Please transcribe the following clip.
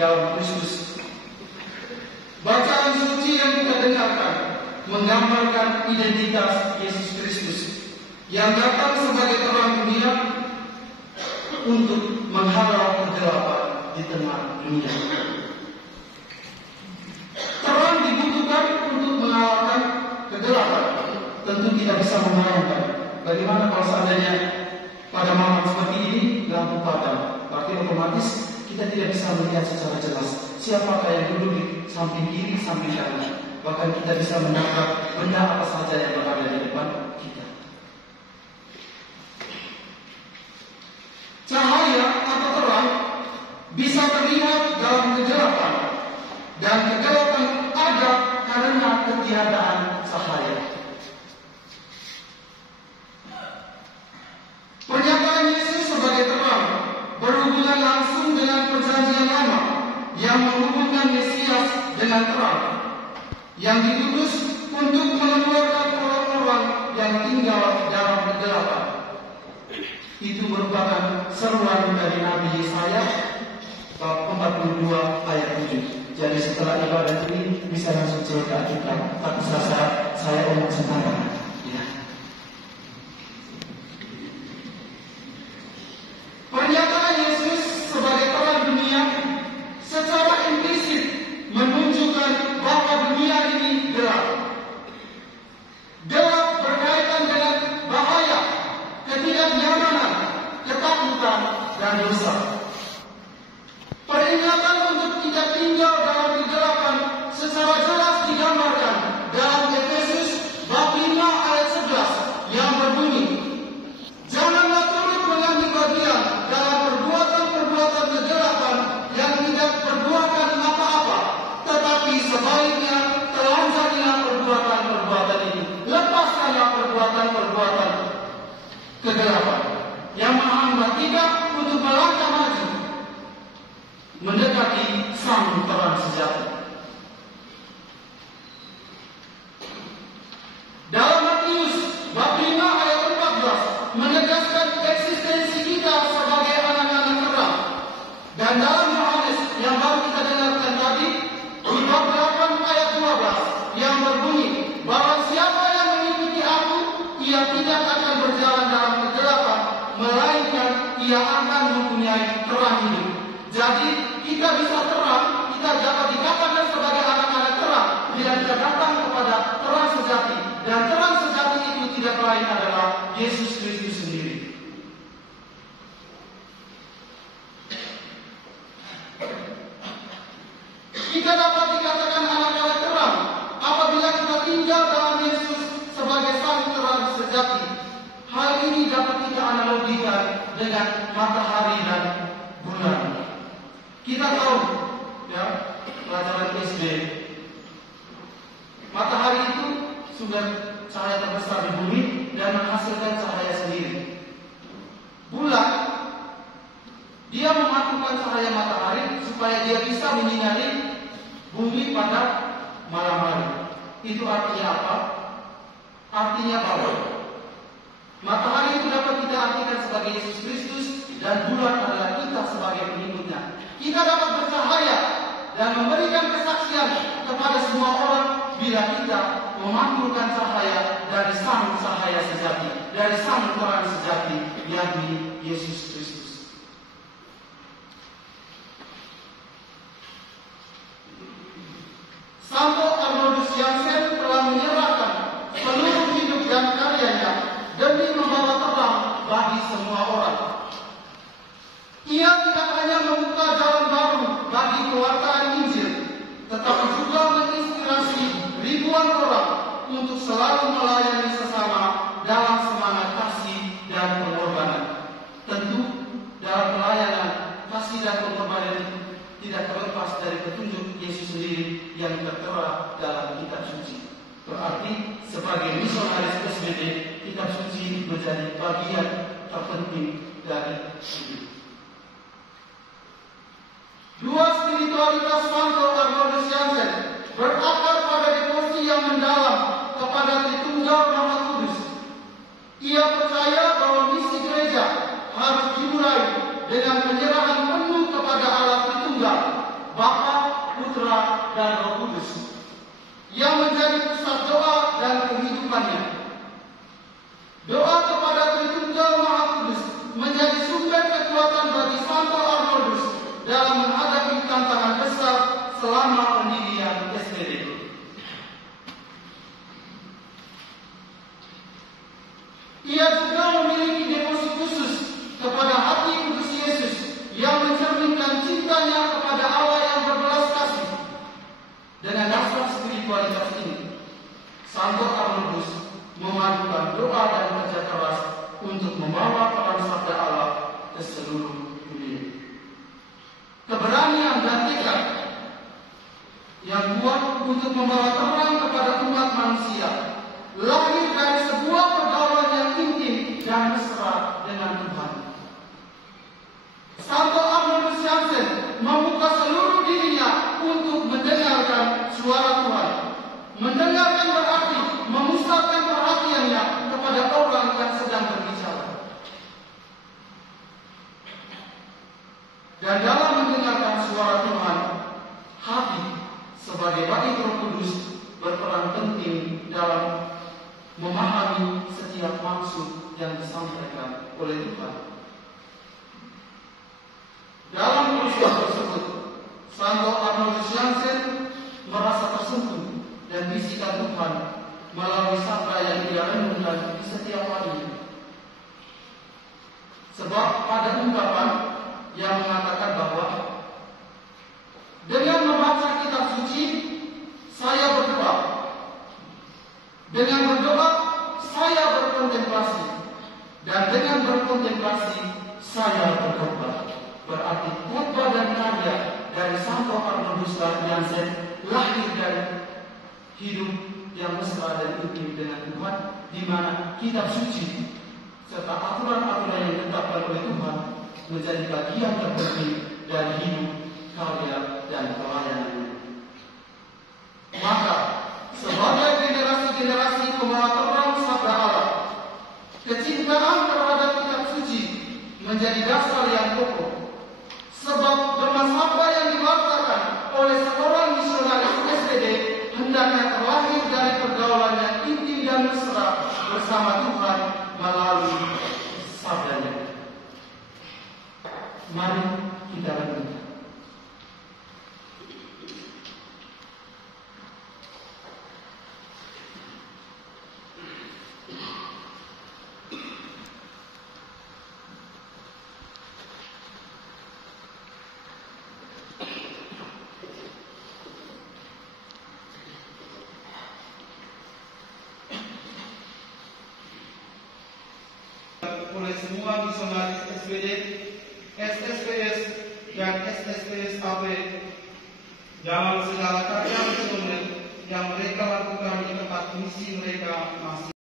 dalam Kristus. Bacaan suci yang kita dengarkan menggambarkan identitas Yesus Kristus yang datang sebagai terang dunia untuk menghalau kegelapan di tengah dunia. Terang dibutuhkan untuk mengalahkan kegelapan. Tentu kita bisa membayangkan bagaimana kalau seandainya pada malam seperti ini lampu padam, berarti otomatis kita tidak bisa melihat secara jelas siapakah yang duduk di samping kiri, samping kanan. Bahkan kita bisa menangkap benda apa saja yang berada di depan kita. Cahaya atau terang bisa terlihat dalam kegelapan, dan kegelapan ada karena ketiadaan cahaya. Pernyataan Yesus sebagai terang berhubungan langsung dengan perjanjian lama yang menghubungkan Mesias dengan terang yang diutus untuk mengeluarkan orang-orang yang tinggal dalam kegelapan. Itu merupakan seruan dari Nabi Yesaya bab 42 ayat 7. Jadi setelah ibadah ini bisa langsung cerita kita, tapi saya omong sekarang. Ya. Pernyataan Yesus sebagai terang dunia secara implisit menunjukkan bahwa dunia ini gelap. Gelap berkaitan dengan bahaya, ketidaknyamanan, ketakutan, dan dosa. Peringatan untuk tidak tinggal dalam kegelapan secara jelas digambarkan dalam Efesus bab 5 ayat 11 yang berbunyi, "Janganlah turut mengambil bagian dalam perbuatan-perbuatan kegelapan yang tidak berbuahkan apa-apa, tetapi sebaliknya telanjanilah perbuatan-perbuatan ini. Lepaskanlah perbuatan-perbuatan kegelapan yang menghambat kita untuk melangkah maju mendekati sang terang sejati." Dalam Matius bab 5 ayat 14 menegaskan eksistensi kita sebagai anak-anak terang. Dan dalam Yohanes yang baru kita dengarkan tadi di bab 8 ayat 12 yang berbunyi, "Barang siapa yang mengikuti aku, ia tidak akan berjalan dalam kegelapan, melainkan ia akan mempunyai terang hidup." Jadi kita bisa terang, kita dapat dikatakan sebagai anak-anak terang bila kita datang kepada terang sejati, dan terang sejati itu tidak lain adalah Yesus Kristus sendiri. Kita dapat dikatakan anak-anak terang apabila kita tinggal dalam Yesus sebagai sang terang sejati. Hal ini dapat kita analogikan dengan matahari dan bulan. Kita tahu, ya, pelajaran SD, matahari itu sumber cahaya terbesar di bumi dan menghasilkan cahaya sendiri. Bulan, dia memantulkan cahaya matahari supaya dia bisa menyinari bumi pada malam hari. Itu artinya apa? Artinya bahwa matahari itu dapat kita artikan sebagai Yesus Kristus dan bulan adalah kita sebagai pengikutnya. Kita dapat bercahaya dan memberikan kesaksian kepada semua orang bila kita memantulkan cahaya dari sang cahaya sejati, dari sang terang sejati, yakni Yesus Kristus. Santo Arnoldus Jansen telah menyerahkan seluruh hidup dan karyanya demi membawa terang bagi semua orang. Ia tidak hanya membuka jalan baru bagi pewartaan Injil, tetapi juga menginspirasi ribuan orang untuk selalu melayani sesama dalam semangat kasih dan pengorbanan. Tentu dalam pelayanan kasih dan pengorbanan itu tidak terlepas dari petunjuk Yesus sendiri yang tertera dalam kitab suci. Berarti sebagai misionaris SBD, kitab suci menjadi bagian terpenting dari hidup. Dua spiritualitas Santo Arnoldus Jansen berakar pada devosi yang mendalam kepada Tritunggal Maha Kudus. Ia percaya bahwa misi gereja harus dimulai dengan penyerahan penuh kepada Allah Tritunggal, dibuat untuk membawa terang kepada umat manusia, lahir dari sebuah pergaulan yang intim dan mesra dengan Tuhan. Santo Arnoldus Jansen membuka seluruh dirinya untuk mendengarkan suara Tuhan. Mendengarkan berarti memusatkan perhatiannya kepada orang yang sedang berbicara. Dan dalam mendengarkan suara Tuhan, hati sebagai bait Roh Kudus berperan penting dalam memahami setiap maksud yang disampaikan oleh Tuhan. Dalam peristiwa tersebut, Santo Arnoldus Jansen merasa tersentuh dan bisikan Tuhan melalui sabda yang dia renungkan di setiap harinya. Sebab pada ungkapan yang mengatakan bahwa dengan membaca kitab suci saya berdoa, dengan berdoa saya berkontemplasi, dan dengan berkontemplasi saya berkhotbah. Berarti khotbah dan karya dari Santo Arnoldus Jansen lahir dari hidup yang mesra dan intim dengan Tuhan, di mana kitab suci serta aturan-aturan yang ditetapkan oleh Tuhan menjadi bagian terpenting dari hidup, karya, dan pelayanannya. Maka, sebagai generasi-generasi pembawa terang sabda Allah, kecintaan terhadap kitab suci menjadi dasar yang pokok. Sebab dengan sabda yang diwartakan oleh seorang misionaris STD hendaknya terlahir dari pergaulan yang intim dan mesra bersama Tuhan melalui sabdanya. Mari kita renungkan. Oleh semua misionaris SPD, SSPS, dan SSPS AP dalam segala karya misioner yang mereka lakukan di tempat misi mereka masing-masing.